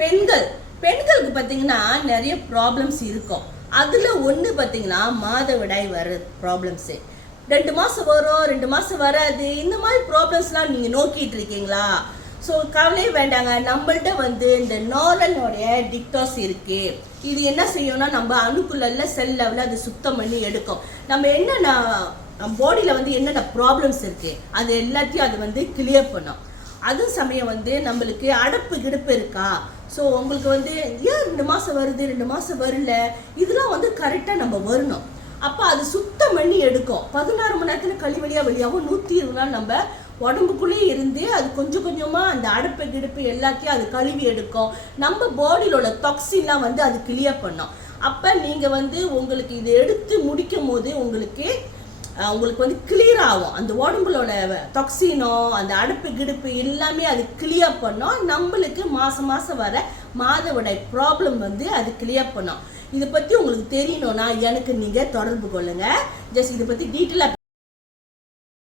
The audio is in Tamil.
பெண்களுக்கு பார்த்தீங்கன்னா நிறைய ப்ராப்ளம்ஸ் இருக்கும். அதில் ஒன்று பார்த்தீங்கன்னா மாதவிடாய் வர ப்ராப்ளம்ஸு. 2 மாதம் வரும், 2 மாதம் வராது, இந்த மாதிரி ப்ராப்ளம்ஸ்லாம் நீங்கள் நோக்கிட்டு இருக்கீங்களா? ஸோ கவலையே வேண்டாங்க. நம்மள்ட்ட இந்த நாரலோடைய டிக்டாஸ் இருக்குது. இது என்ன செய்யும்னா நம்ம அணுக்குள்ள செல் லெவலில் அது சுத்தம் பண்ணி எடுக்கும். நம்ம என்னென்ன பாடியில் என்னென்ன ப்ராப்ளம்ஸ் இருக்குது அது எல்லாத்தையும் அது கிளியர் பண்ணும். அது சமயம் நம்மளுக்கு அடப்பு கிடப்பு இருக்கா? ஸோ உங்களுக்கு ஏன் 2 மாதம் வருது 2 மாதம் வரல, இதெல்லாம் கரெக்டாக நம்ம வரணும். அப்போ அது சுத்தம் பண்ணி எடுக்கும். 16 மணி நேரத்தில் கழிவழியாக வெளியாகும். 120 நாள் நம்ம உடம்புக்குள்ளே இருந்து அது கொஞ்சம் கொஞ்சமாக அந்த அடப்பு கிடப்பு எல்லாத்தையும் அது கழுவி எடுக்கும். நம்ம பாடியில் உள்ள டாக்ஸின்லாம் அது கிளியர் பண்ணும். அப்போ நீங்கள் உங்களுக்கு இது எடுத்து முடிக்கும் போது உங்களுக்கு கிளியர் ஆகும். அந்த உடம்புலோட டாக்ஸினோ அந்த அடப்பு கிடுப்பு எல்லாமே அது கிளியர் பண்ணோம். நம்மளுக்கு மாதம் மாதம் வர மாதவிடாய் ப்ராப்ளம் அது கிளியர் பண்ணோம். இதை பற்றி உங்களுக்கு தெரியணும்னா எனக்கு நீங்கள் தொடர்பு கொள்ளுங்கள். ஜஸ்ட் இதை பற்றி டீட்டெயிலாக